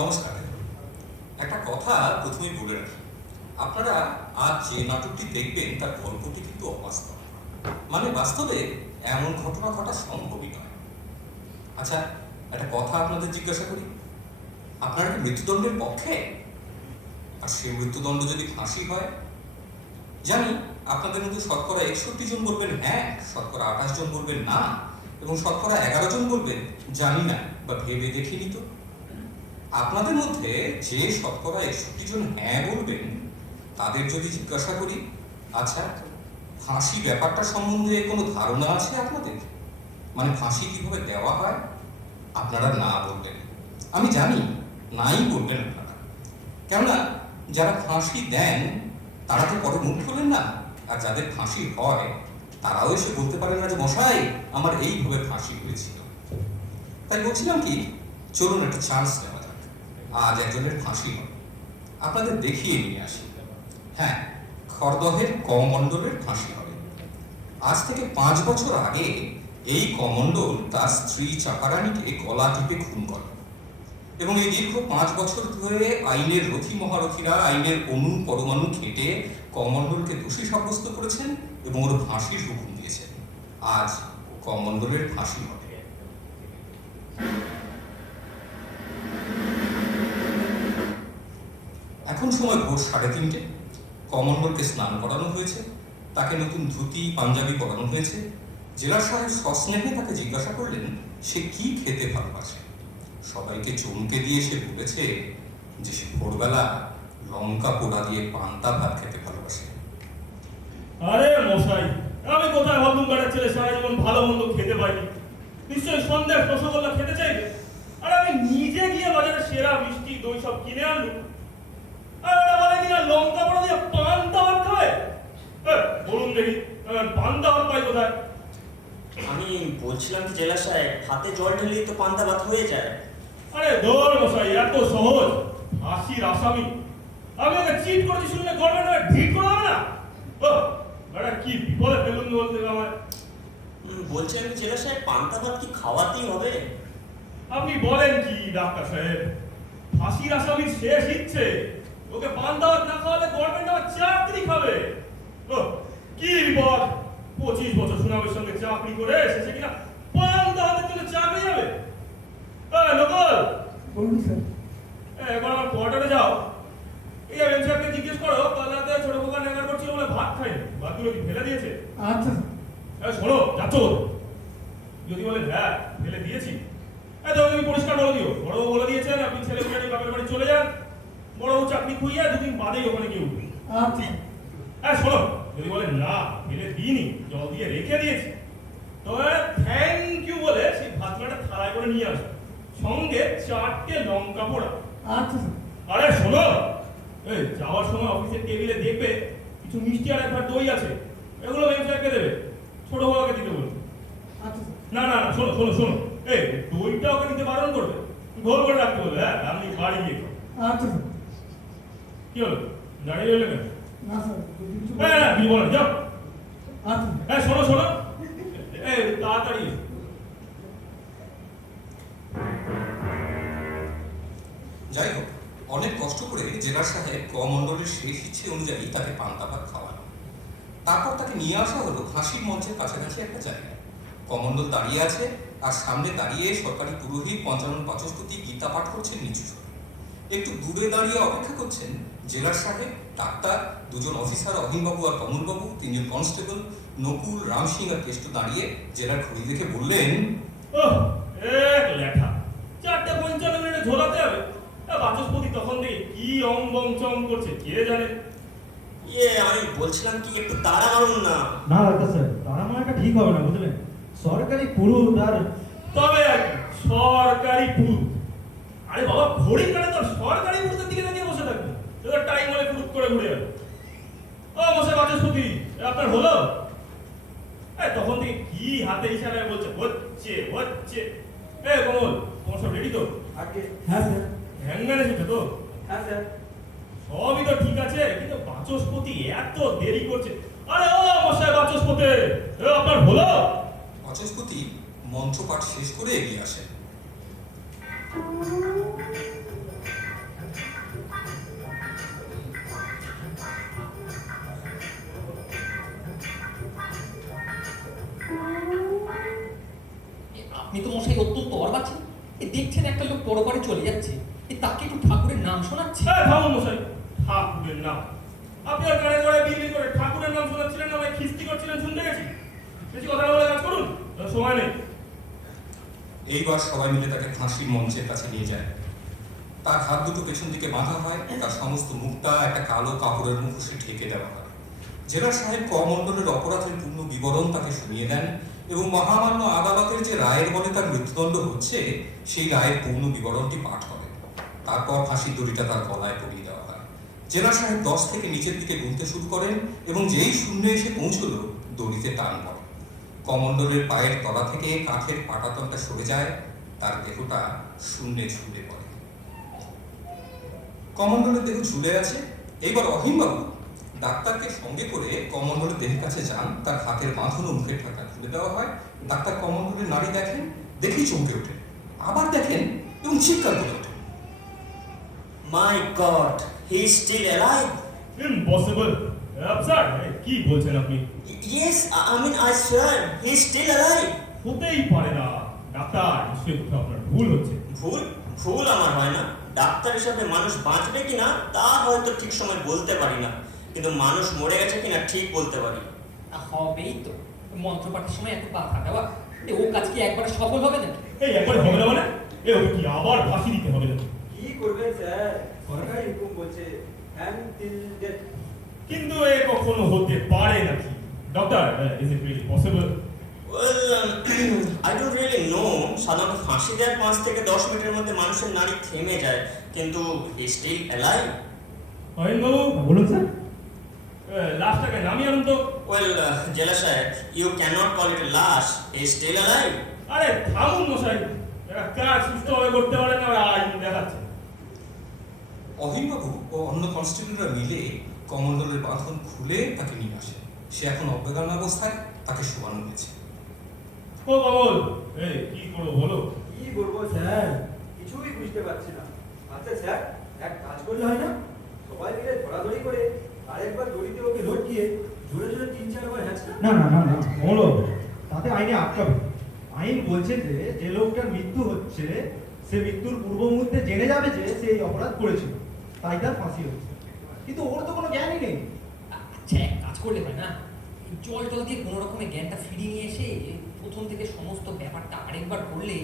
নমস্কার। একটা কথা প্রথমেই বলে রাখি, আপনারা আজ যে নাটকটি দেখবেন তার গল্পটি কিন্তু অবাস্তব, মানে বাস্তবে এমন ঘটনা ঘটা সম্ভবই নয়। আচ্ছা, একটা কথা আপনাদের জিজ্ঞাসা করি, আপনারা কি মৃত্যুদণ্ডের পক্ষে? আর সেই মৃত্যুদণ্ড যদি ফাঁসি হয়? জানি আপনাদের মধ্যে শতকরা 61 জন বলবেন হ্যাঁ, শতকরা 28 জন বলবেন না, এবং শতকরা 11 জন বলবেন জানি না বা ভেবে দেখিনি তো। আপনাদের মধ্যে যে শতকরা 61 জন হ্যাঁ বলবেন তাদের যদি জিজ্ঞাসা করি, আচ্ছা ফাঁসি ব্যাপারটা সম্বন্ধে কোনো ধারণা আছে আপনাদের? মানে ফাঁসি কিভাবে দেওয়া হয়? আপনারা না বলবেন। আমি জানি নাই বলবেন আপনারা, কেননা যারা ফাঁসি দেন তারা তো পরে মুখ খোলেন না, আর যাদের ফাঁসি হয় তারাও এসে বলতে পারেন না যে মশাই আমার এইভাবে ফাঁসি হয়েছিল। তাই বলছিলাম কি, চলুন একটা চান্স নেওয়া যাক, আজ একজনের ফাঁসি হবে, আপনাদের দেখিয়ে নিয়ে আসি। হ্যাঁ, খড়দহের কমণ্ডলের ফাঁসি হবে। আজ থেকে 5 বছর আগে এই কমণ্ডল তার স্ত্রী চাপারানীকে গলা টিপে খুন করে, এবং এই দীর্ঘ 5 বছর ধরে আইনের রথী মহারথীরা আইনের অণু পরমাণু খেটে কমণ্ডলকে দোষী সাব্যস্ত করেছেন এবং ওর ফাঁসির হুকুম দিয়েছেন। আজ কমণ্ডলের ফাঁসি হবে। এখন সময় ভোর 3:30। কমণ্ডলকে স্নান করানো হয়েছে, তাকে নতুন ধুতি পাঞ্জাবি পরানো হয়েছে। জেলার সাহেব সস্নেহে তাকে জিজ্ঞাসা করলেন সে কি খেতে ভালোবাসে। সবাইকে চমকে দিয়ে সে বলেছে যে সে ভোরবেলা লঙ্কা পোড়া দিয়ে পান্তা ভাত খেতে ভালোবাসে। আরে মশাই, আমি কোথায় হলুম গাড়ার ছেলে সারা জীবন ভালো মন্দ খেতে পাইনি, নিশ্চয়ই সন্দেশ রসগোল্লা খেতে চাইবে। আর আমি নিজে গিয়ে বাজারে সেরা মিষ্টি দই সব কিনে আনলুম, আর ওরা বলে কিনা লঙ্কা পোড়া দিয়ে পান্তা ভাত খাবে। বলুন দেখি পান্তা ভাত পাই কোথায়? আমি বলছিলাম কি জেলা সাহেব, হাতে জল ঢেলেই তো পান্তা ভাত হয়ে যায়। আরে দৌড় মশাই, এত সহজ? ফাঁসির আসামি আমি ওকে চিট করেছি শুনলে গভর্নমেন্ট ঠিক করে হবে না? এটা কি বিপদে ফেলুন বলতে আমায়। বলছিলাম কি জেলা সাহেব, পান্তা ভাত কি খাওয়াতেই হবে? আপনি বলেন কি ডাক্তার সাহেব? ফাঁসির আসামির শেষ ইচ্ছে, ওকে পান্তা ভাত না খাওয়ালে গভর্নমেন্ট আমার চাকরি খাবে। কি বিপদ! 25 বছর সুনামের সঙ্গে চাকরি করে শেষে কিনা পান্তা ভাতের জন্য চাকরি যাবে। নকল বলুন স্যার। একবার আমার কোয়ার্টারে যাও, এই এমএন সাহেবকে জিজ্ঞেস করো কাল রাতে ছোট পোকা নেগার করছিল বলে ভাত খাইনি, ভাতগুলো কি ফেলে দিয়েছে? আচ্ছা। শোনো যাচ্ছ, যদি বলে হ্যাঁ ফেলে দিয়েছি, তাহলে তুমি পরিষ্কার বলে দিও বড়বাবু বলে দিয়েছেন আপনি ছেলে মেয়ে বাপের বাড়ি চলে যান, বড়বাবু চাকরি খুইয়ে 2 দিন বাদেই ওখানে গিয়ে উঠবে। আচ্ছা। শোনো, যদি বলে না ফেলে দিইনি জল দিয়ে রেখে দিয়েছি, তবে থ্যাংক ইউ বলে সেই ভাতটা থালায় করে নিয়ে আসো, সঙ্গে 4টে লঙ্কা পোড়া। আচ্ছা স্যার। আরে শোনো, এই যাওয়ার সময় অফিসের টেবিলে দেখবে কিছু মিষ্টি আর একবার দই আছে, এগুলো এমএন সাহেবকে দেবে, ছোট বাবাকে দিতে বলবে। আচ্ছা স্যার। না না না, শোনো শোনো শোনো, এই দইটা ওকে নিতে বারণ করবে, গোল করে রাখতে বলবে। হ্যাঁ, আমি বাড়ি গিয়ে খাবো। আচ্ছা স্যার। কি হলো, দাঁড়িয়ে রইলে কেন? না স্যার, যদি কিছু হ্যাঁ হ্যাঁ, কিছু বলো না, যাও। আচ্ছা হ্যাঁ শোনো শোনো, এই তাড়াতাড়ি এসো। যাই হোক, অনেক কষ্ট করে জেলার সাহেব কমণ্ডলের শেষ ইচ্ছে অনুযায়ী তাকে পান্তা ভাত খাওয়ানো। তারপর তাকে নিয়ে আসা হলো ফাঁসির মঞ্চের কাছাকাছি একটা জায়গায়। কমণ্ডল দাঁড়িয়ে আছে, আর সামনে দাঁড়িয়ে সরকারি পুরোহিত পঞ্চানন বাচস্পতি গীতা পাঠ করছেন নিচু স্বরে। একটু দূরে দাঁড়িয়ে অপেক্ষা করছেন জেলার সাহেব, ডাক্তার, দুজন অফিসার অহিনবাবু আর কমলবাবু, তিনজন কনস্টেবল নকুল, রাম সিং আর কেষ্ট দাঁড়িয়ে জেলার ঘড়ি দেখে বললেন, ওহ, এক লেখা 4:55 ঝোলাতে হবে। বাচস্পতি তখন দিয়ে কি অং বং চং করছে কে জানে। আমি বলছিলাম কি একটু তাড়া মারুন না। না ডাক্তার স্যার, তারা মারাটা ঠিক হবে না, বুঝলেন? সরকারি পুরুষ আর তবে আর কি, সরকারি পুরুষ। আরে বাবা, ঘড়ি কাটে তো সরকারি পুরুষের দিকে তাকিয়ে বসে থাকবে, তোদের টাইম হলে পুরুষ করে ঘুরে যাবে। ও মশাই বাচস্পতি, আপনার হলো? তখন থেকে কি হাতে ইশারায় বলছে হচ্ছে হচ্ছে। কমল, তোমার সব রেডি তো? আগে হ্যাঁ স্যার। হ্যাংম্যান এসেছে তো? হ্যাঁ স্যার। সবই তো ঠিক আছে, কিন্তু বাচস্পতি এত দেরি করছে। আরে ও মশাই বাচস্পতি, আপনার হলো? বাচস্পতি মন্ত্রপাঠ শেষ করে এগিয়ে আসেন। আপনি তো মশাই অত্যন্ত অর্বাচীন। দেখছেন একটা লোক পরপারে চলে যাচ্ছে, তাকে একটু ঠাকুরের নাম শোনাচ্ছে। থামুন মশাই, ঠাকুরের নাম? আপনি আর কানে করে বিল করে ঠাকুরের নাম শোনাচ্ছিলেন না, আমায় খিস্তি করছিলেন, শুনতে গেছি। বেশি কথা না বলে কাজ করুন, সময় নেই। এইবার সবাই মিলে তাকে ফাঁসির মঞ্চের কাছে নিয়ে যায়। তার হাত দুটো পেছন দিকে বাঁধা হয়, তার সমস্ত মুখটা একটা কালো কাপড়ের মুখোশে ঢেকে দেওয়া হয়। জেলার সাহেব কমণ্ডলের অপরাধের পূর্ণ বিবরণ তাকে শুনিয়ে দেন এবং মহামান্য আদালতের যে রায়ের বলে তার মৃত্যুদণ্ড হচ্ছে সেই রায়ের পূর্ণ বিবরণটি পাঠ করেন। তারপর ফাঁসির দড়িটা তার গলায় পরিয়ে দেওয়া হয়। জেলার সাহেব 10 থেকে নিচের দিকে গুনতে শুরু করেন এবং যেই শূন্যে এসে পৌঁছলো দড়িতে টান পড়ে। কমণ্ডলের পায়ের তলা থেকে কাঠের পাটাতনটা সরে যায়, তার দেহটা শূন্যে ঝুলে পড়ে। কমণ্ডলের দেহ ঝুলে আছে। এইবার অহিনবাবু ডাক্তারকে সঙ্গে করে কমণ্ডলের দেহের কাছে যান, তার হাতের বাঁধন ও মুখের ঢাকা খুলে দেওয়া হয়। ডাক্তার কমণ্ডলের নাড়ি দেখেন, দেখেই চমকে ওঠেন, আবার দেখেন এবং চিৎকার করে ওঠেন, my god, he is still alive. Impossible, absurd. কি বলছেন আপনি? Yes, I mean I swear he is still alive. হতেই পারে না ডাক্তার, নিশ্চয়ই কোথাও আপনার ভুল হচ্ছে। ভুল আমার হয় না। ডাক্তার হিসাবে মানুষ বাঁচবে কিনা তা হয়তো ঠিক সময় বলতে পারি না, কিন্তু মানুষ মরে গেছে কিনা ঠিক বলতে পারি। হবেই তো, মন্ত্রপাঠের সময় এত বাধা দেওয়া, ও কাজ কি একবারে সফল হবে নাকি? একবার হবে না মানে? ওকে কি আবার ফাঁসি দিতে হবে নাকি? কি করবেন স্যার, সরকারি হুকুম বলছে until death। কিন্তু কখনো হতে পারে নাকি doctor? Is it really possible? Well, I don't really know. সাধারণত ফাঁসি দেওয়ার 5 থেকে 10 মিনিটের মধ্যে মানুষের নাড়ি থেমে যায়, কিন্তু হি স্টিল অ্যালাইভ। অহিনবাবু, বলুন স্যার। লাশটাকে নামিয়ে আনুন তো। ওয়েল, জেলা সাহেব, ইউ ক্যানট কল ইট এ লাশ, হি ইজ স্টিল অ্যালাইভ। আরে থামুন মশাই, এরা কাজ সুস্থভাবে করতে পারে না, ওরা আইন দেখাচ্ছে। অহিনবাবু ও অন্য কনস্টেবলরা মিলে কমণ্ডলের বাঁধন খুলে তাকে নিয়ে আসে। সে এখন অজ্ঞান অবস্থায়, তাকে শোয়ানো হয়েছে। ও কমল, কি করবো বলো? কি বলবো স্যার, কিছুই বুঝতে পারছি না। আচ্ছা স্যার, এক কাজ করলে হয় না? সবাই মিলে ধরাধরি করে আরেকবার দড়িতে ওকে লটকিয়ে জোরে জোরে 3-4 বার হ্যাঁচকা। না না না না, বলো, তাতে আইনে আটকাবে। আইন বলছে যে যে লোকটার মৃত্যু হচ্ছে সে মৃত্যুর পূর্ব মুহূর্তে জেনে যাবে যে সে এই অপরাধ করেছিল, তাই তার ফাঁসি হচ্ছে। কিন্তু ওর তো কোনো জ্ঞানই নেই। আচ্ছা, এক কাজ করলে হয় না, জল টল দিয়ে কোনো রকমের জ্ঞানটা ফিরিয়ে নিয়ে এসে প্রথম থেকে সমস্ত ব্যাপারটা আরেকবার করলে।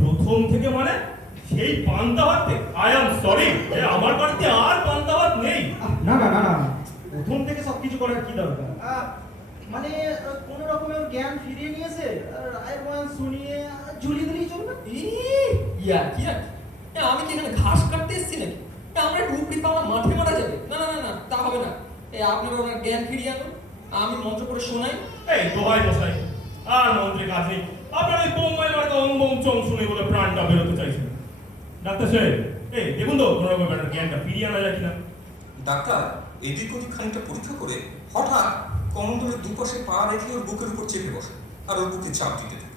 প্রথম থেকে মানে সেই পান্তা ভাতে? আই এম সরি, আমার বাড়িতে আর পান্তা ভাত নেই। না না না না, প্রথম থেকে সবকিছু করার কি দরকার? মানে কোন রকমের ওর জ্ঞান ফিরিয়ে নিয়েছে, রায়ের বয়ান শুনিয়ে ঝুলিয়ে দিলেই চলবে। আমি কি এখানে ঘাস কাটতে এসেছি নাকি? আমরা টুকরি পাওয়া মাঠে মারা যাবে? না না না না, তা হবে না। আপনারা ওনার জ্ঞান ফিরিয়ে আনুন, আমি মন্ত্র করে শোনাই। দোহাই মশাই, আর মন্ত্রে কাজ নেই। আপনার এই বোম্বাই মার্কা অং বং চং শুনে বলে প্রাণটা বেরোতে চাইছেন। ডাক্তার সাহেব, এই দেখুন তো কোনো রকম একটা জ্ঞানটা ফিরিয়ে আনা যায় কিনা। ডাক্তার এদিক ওদিক খানিকটা পরীক্ষা করে হঠাৎ কমন্ডলের দুপাশে পা রেখে ওর বুকের উপর চেপে বসে আর ওর বুকে চাপ দিতে থাকে।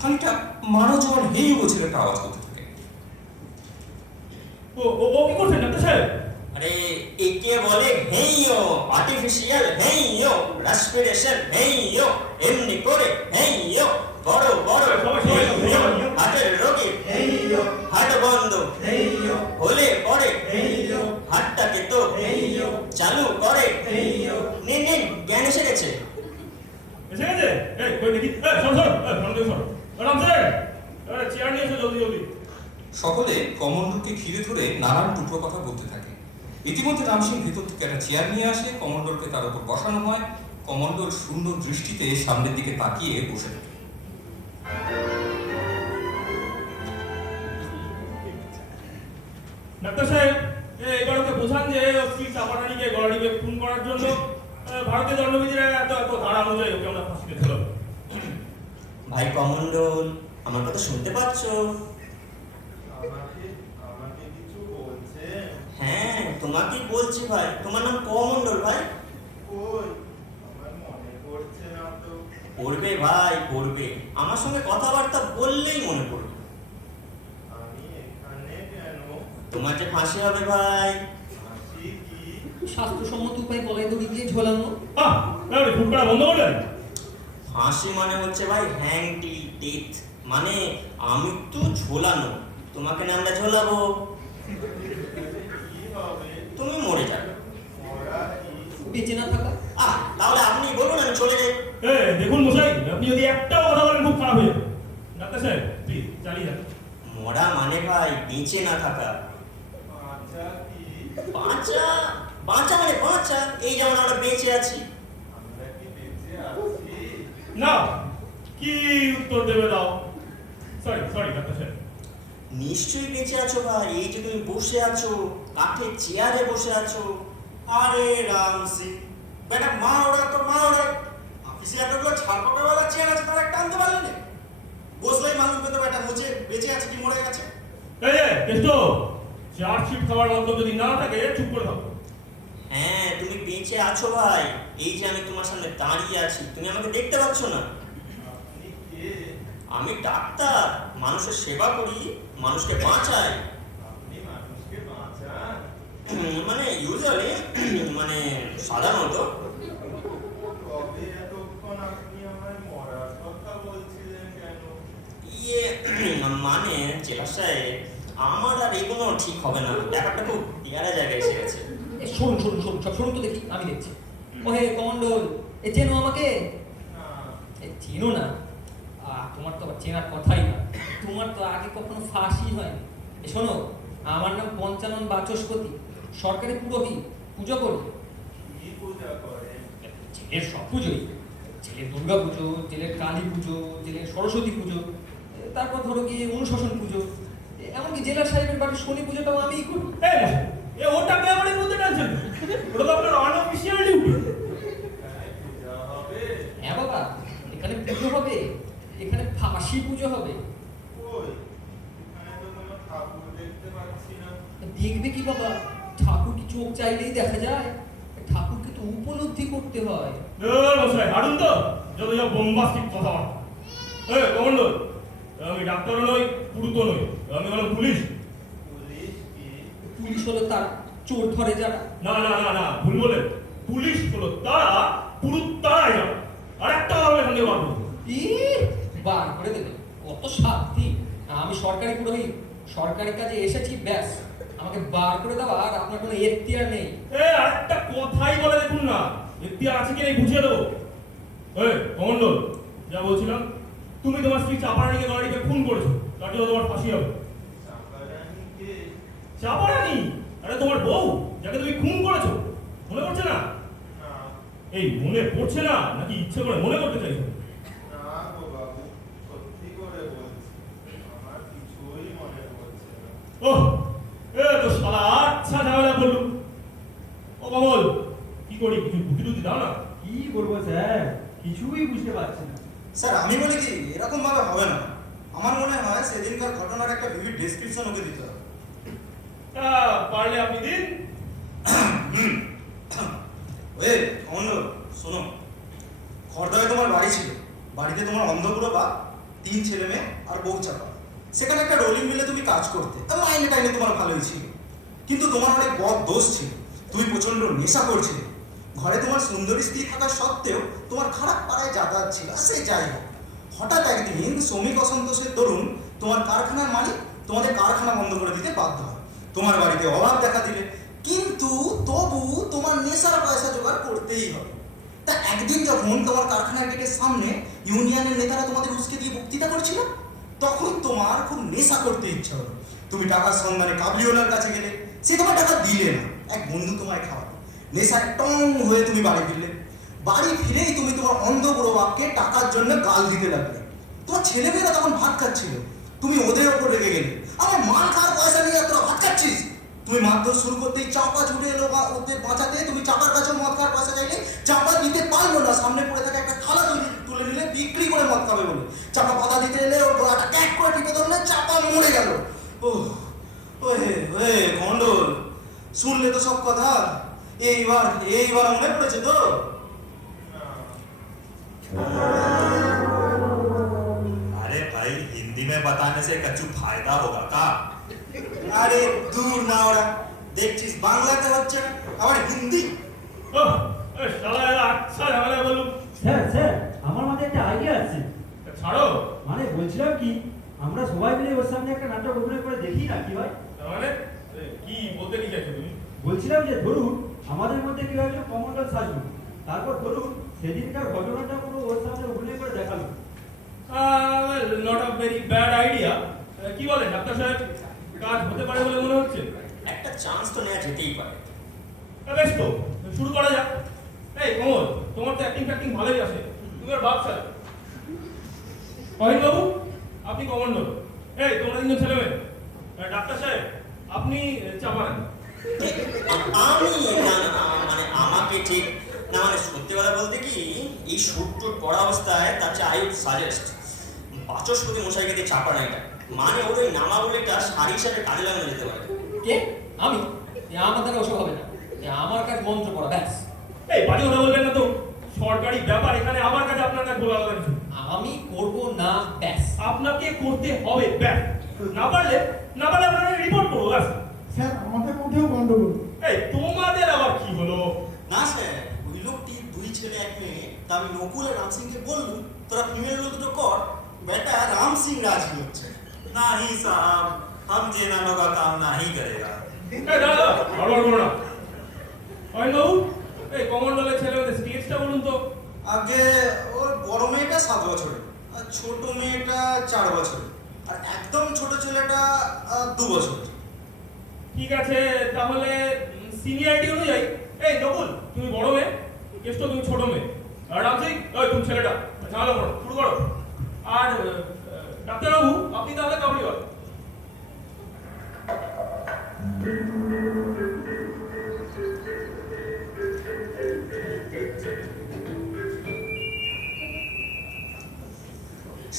খানিকটা মানো জল হেই বলছিল একটা আওয়াজ করতে থাকে। ও কি করছেন ডাক্তার সাহেব? আরে একে বলে হেইও আর্টিফিশিয়াল হেইও রেসপিরেশন হেইও এমনি করে হেইও বড় বড় হেইও হার্টের রোগী হেইও হার্ট বন্ধ হেইও হলে পরে হেইও হার্টটাকে তো হেইও চালু করে হেইও নিন নিন জ্ঞান এসে গেছে। এসে গেছে? এই কই দেখি, সর সর, সামনে সর। রাম স্যার, আরে চেয়ার নিয়ে এসো জলদি জলদি। সকলে কমন্ডলকে ঘিরে ধরে নানান টুকরো কথা বলতে থাকে। ইতিমধ্যে রাম সিং ভিতর থেকে একটা চেয়ার নিয়ে আসে, কমন্ডলকে তার উপর বসানো হয়। কমন্ডল শূন্য দৃষ্টিতে সামনের দিকে তাকিয়ে বসে থাকে। ডাক্তার সাহেব, এবার ওকে বোঝান যে শ্রী চাপাটানিকে গলাটিকে খুন করার জন্য ভারতীয় দণ্ডবিধির এত এত ধারা অনুযায়ী ওকে আমরা ফাঁসিতে দিলাম। ভাই কমন্ডল আমার কথা শুনতে পাচ্ছ? আমাকে কিছু বলছেন? হ্যাঁ তোমাকেই বলছি ভাই, তোমার নাম কমন্ডল ভাই? কই আমার মনে পড়ছে না তো। পড়বে ভাই পড়বে, আমার সঙ্গে কথাবার্তা বললেই মনে পড়বে। আমি এখানে কেন? তোমার যে ফাঁসি হবে ভাই। হাসি কি? স্বাস্থ্যসম্মত উপায় গলায় দড়ি দিয়ে ঝোলানো। তাহলে খুন করা বন্ধ করলেন? ফাঁসি মানে হচ্ছে ভাই হ্যাং টিল ডেথ, মানে আমৃত্যু ঝোলানো। তোমাকে না আমরা ঝোলাবো, কি হবে? তুমি মরে যাবে। মরা কি? বেঁচে না থাকা। তাহলে আপনি বলুন আমি চলে যাই। দেখুন মশাই, আপনি যদি একটাও কথা বলেন খুব খারাপ হয়ে যাবে। ডাক্তার সাহেব প্লিজ চালিয়ে যান। মরা মানে ভাই বেঁচে না থাকা। বাঁচা কি? বাঁচা? বাঁচা মানে বাঁচা, এই যেমন আমরা বেঁচে আছি। আমরা কি বেঁচে আছি? না, কি উত্তর দেবে দাও? সরি সরি ডাক্তার সাহেব। নিশ্চয়ই বেঁচে আছো ভাই, এই যে তুমি বসে আছো কাঠের চেয়ারে বসে আছো। আরে রাম সিং, বেটা মা ওরা তো মা ওরা অফিসে এতগুলো ছাড়পকাওয়ালা চেয়ার আছে, তারা টানতে পারলে না। বসলেই মানুষ পেতে বেটা মুছে বেঁচে আছে কি মরে গেছে। এই যে কেষ্ট, চার্জশিট খাওয়ার মতলব যদি না থাকে চুপ করে থাকো। হ্যাঁ তুমি বেঁচে আছো ভাই, এই যে আমি তোমার সামনে দাঁড়িয়ে আছি, তুমি আমাকে দেখতে পাচ্ছ না? আপনি কে? আমি ডাক্তার, মানুষের সেবা করি, মানুষকে বাঁচাই। আপনি মানুষকে বাঁচান? মানে ইউজুয়ালি, মানে সাধারণত। কবে এতক্ষণ আপনি আমায় মরার কথা বলছিলেন কেন? ইয়ে মানে জেলা সাহেব, আমার আর এগুলো ঠিক হবে না, ব্যাপারটা খুব পেয়ারা জায়গায় এসে গেছে। শুনুন শুনুন শুনুন, সব শুনুন তো দেখি, আমি দেখছি। ওহে কমন্ডল, এ চেনো আমাকে? না। এ চেনো না? তোমার তো আবার চেনার কথাই না, তোমার তো আগে কখনো ফাঁসি হয়নি। শোনো, আমার নাম পঞ্চানন বাচস্পতি, সরকারি পুরোহিত, পুজো করি। কি পূজা করেন? জেলের সব পুজোই, জেলের দুর্গা পুজো, জেলের কালী পুজো, জেলের সরস্বতী পুজো, তারপর ধরো গিয়ে অনুশাসন পুজো, এমনকি জেলা সাহেবের বাড়ির শনি পুজোটাও আমিই করি। ওটা ক্যামেরার মধ্যে টানছেন, ওটা তো আপনার আনঅফিসিয়াল ডিউটি। এখানে পূজা হবে? হ্যাঁ বাবা, এখানে পুজো হবে, এখানে ফাঁসি পুজো হবে। কই এখানে তো কোনো ঠাকুর দেখতে পাচ্ছি না। দেখবে কি বাবা, ঠাকুর কি চোখ চাইলেই দেখা যায়? ঠাকুরকে তো উপলব্ধি করতে হয়। মশাই হাঁটুন তো, যত যা বোম্বাস্টিক কথাবার্তা। কমন্ডল, আমি ডাক্তারও নই, পুরুতও নই, আমি হলাম পুলিশ। পুলিশ কি? পুলিশ হলো তার চোর ধরে যারা। না না না না, ভুল বলেন। পুলিশ হলো তারা, পুরুত তারাই যারা। আর একটা হবে সঙ্গে পারবো। বার করে দেবে, কত শান্তি। আমি সরকারি পুরোহিত, সরকারি কাজে এসেছি, ব্যাস। আমাকে বার করে দেওয়া আর আপনার কোনো এখতিয়ার নেই। আরেকটা কথাই বলে দেখুন না, এখতিয়ার আছে কি নেই বুঝিয়ে দেবো। কমন্ডল, যা বলছিলাম, তুমি তোমার স্ত্রী চাপারানিকে গলাটিকে খুন করেছো, তার জন্য তোমার ফাঁসি হবে। চাপারানি কে? চাপারানি? আরে তোমার বউ, যাকে তুমি খুন করেছো, মনে পড়ছে না? না। এই মনে পড়ছে না নাকি ইচ্ছে করে মনে করতে চাইছো? না গো বাবু, সত্যি করে বলছি, আমার কিছুই মনে পড়ছে না। ওহ, তো শালা আচ্ছা ঝামেলা বললুম। ও কমল, কি করি, কিছু বুদ্ধি টুদ্ধি দাও না। কি করবো স্যার, কিছুই বুঝতে পারছি না। স্যার আমি বলি কি এরকম ভাবে হবে না। আমার মনে হয় সেদিনকার ঘটনার একটা ভিভিড ডেসক্রিপশন ওকে দিতে হবে। তা পারলে আপনি দিন। ওয়ে কমন্ডল শোনো, খড়দায় তোমার বাড়ি ছিল, বাড়িতে তোমার অন্ধপুরো বা 3 ছেলে মেয়ে আর বউ চাপা। সেখানে একটা রোলিং মিলে তুমি কাজ করতে, আর মাইনে টাইনে তোমার ভালোই ছিল, কিন্তু তোমার অনেক বদ দোষ ছিল। তুমি প্রচন্ড নেশা করছিলে। ঘরে তোমার সুন্দরী স্ত্রী থাকা সত্ত্বেও তোমার খারাপ পাড়ায় যাতায়াত ছিল। সে যাই হোক, হঠাৎ একদিন শ্রমিক অসন্তোষের দরুন তোমার কারখানার মালিক তোমাদের কারখানা বন্ধ করে দিতে বাধ্য হয়। তোমার বাড়িতে অভাব দেখা দিলে, কিন্তু তবু তোমার নেশার পয়সা জোগাড় করতেই হবে। তা একদিন যখন তোমার কারখানার গেটের সামনে ইউনিয়নের নেতারা তোমাদের উস্কে দিয়ে বক্তৃতা করছিল, তখন তোমার খুব নেশা করতে ইচ্ছা হলো। তুমি টাকার সন্ধানে কাবলিওয়ালার কাছে গেলে, সে তোমার টাকা দিলে না, এক বন্ধু তোমায় খাওয়ালো। নেশায় টং হয়ে তুমি বাড়ি ফিরলে। বাড়ি ফিরেই তুমি তোমার অন্ধ বুড়ো বাপকে টাকার জন্য গাল দিতে লাগলে। তোমার ছেলেমেয়েরা তখন ভাত খাচ্ছিল, তুমি ওদের ওপর রেগে গেলে। আমার মার খাওয়ার পয়সা নিয়ে তোরা ভাত খাচ্ছিস। তুমি মারধর শুরু করতেই চাপা ছুটে এলো ওদের বাঁচাতে। তুমি চাপার কাছেও মদ খাওয়ার পয়সা চাইলে, চাপা দিতে পারলো না। সামনে পড়ে থাকা একটা থালা তুলে নিলে বিক্রি করে মদ খাবে বলে। চাপা পাতা দিতে এলে ওর গলাটা ক্যাক করে টিপে ধরলে, চাপা মরে গেল। ওহে মন্ডল, শুনলে তো সব কথা। এইবার মনে পড়েছে তো? अरे भाई हिंदी में बताने से कछु फायदा होगा का? আরে দূর না, ওরা দেখছিস বাংলাতে হচ্ছে না, আবার হিন্দি। ওহ, এই শালা এরা আচ্ছা ঝামেলা বলুন। স্যার স্যার আমার মাথায় একটা আইডিয়া আছে। ছাড়ো। মানে বলছিলাম কি, আমরা সবাই মিলে ওর সামনে একটা নাটক অভিনয় করে দেখি না কি ভাই? তার মানে কি বলতে কি চাইছো তুমি? বলছিলাম যে ধরুন আমাদের মধ্যে কেউ একজন কমান্ডার সাজলো, তারপর ধরুন সেদিনকার ঘটনাটা পুরো ওর সামনে অভিনয় করে দেখালো। Not a very bad idea. কি বলেন ডাক্তার সাহেব, কাজ হতে পারে বলে মনে হচ্ছে? একটা চান্স তো নেওয়া যেতেই পারে। বেশ তো, শুরু করা যাক। এই কমল, তোমার তো অ্যাক্টিং ফ্যাক্টিং ভালোই আছে, তুমি আর ভাব স্যার। অহিন বাবু, আপনি কমান্ডো। এই তোমরা 3 জন ছেলে মেয়ে। ডাক্তার সাহেব, আপনি চাপান। আমি মানে আমাকে ঠিক না, মানে সত্যি কথা বলতে কি, এই শুট টুট পড়া অবস্থায় তার চেয়ে আই উড সাজেস্ট বাচস্পতি মশাইকে দিয়ে চাপা নাইটা। মানে ওর ওই নামাবলীটা শাড়ি হিসাবে কাজে লাগানো যেতে পারে। কে? আমি? আমার দ্বারা ওসব হবে না। আমার কাজ মন্ত্র পড়া, ব্যাস। এই বাজে কথা বলবেন না তো, সরকারি ব্যাপার, এখানে আমার কাছে আপনার কাছে বলা হবে কিছু। আমি করব না, ব্যাস। আপনাকে করতে হবে, ব্যাস। না পারলে আপনারা রিপোর্ট করবো, ব্যাস। স্যার আমাদের মধ্যেও গন্ডগোল। এই তোমাদের আবার কি হলো? না স্যার, ওই লোকটি 2 ছেলে 1 মেয়ে। তা আমি নকুল আর রাম সিংকে বললুম তোরা ফিমেল লোক দুটো কর। বেটা রাম সিং রাজি হচ্ছে। नहीं साहब, हम जेनानो का काम नहीं करेगा। এই দাঁড়া, বারবার করো না। অহিন বাবু, এই কমান্ডোলের ছেলেদের স্টেজটা বলুন তো। আগে ওর বড় মেয়েটা 7 বছরের, আর ছোট মেয়েটা 4 বছরের, আর একদম ছোট ছেলেটা 2 বছরের। ঠিক আছে, তাহলে সিনিয়রিটি অনুযায়ী, এই নকুল তুমি বড় মেয়ে, কেষ্ট তুমি ছোট মেয়ে, আর রামসিং ওই তুমি ছেলেটা। ঝামেলা করো, শুরু করো। আর ডাক্তারবাবু, আপনি তাহলে কাবলিওয়াল।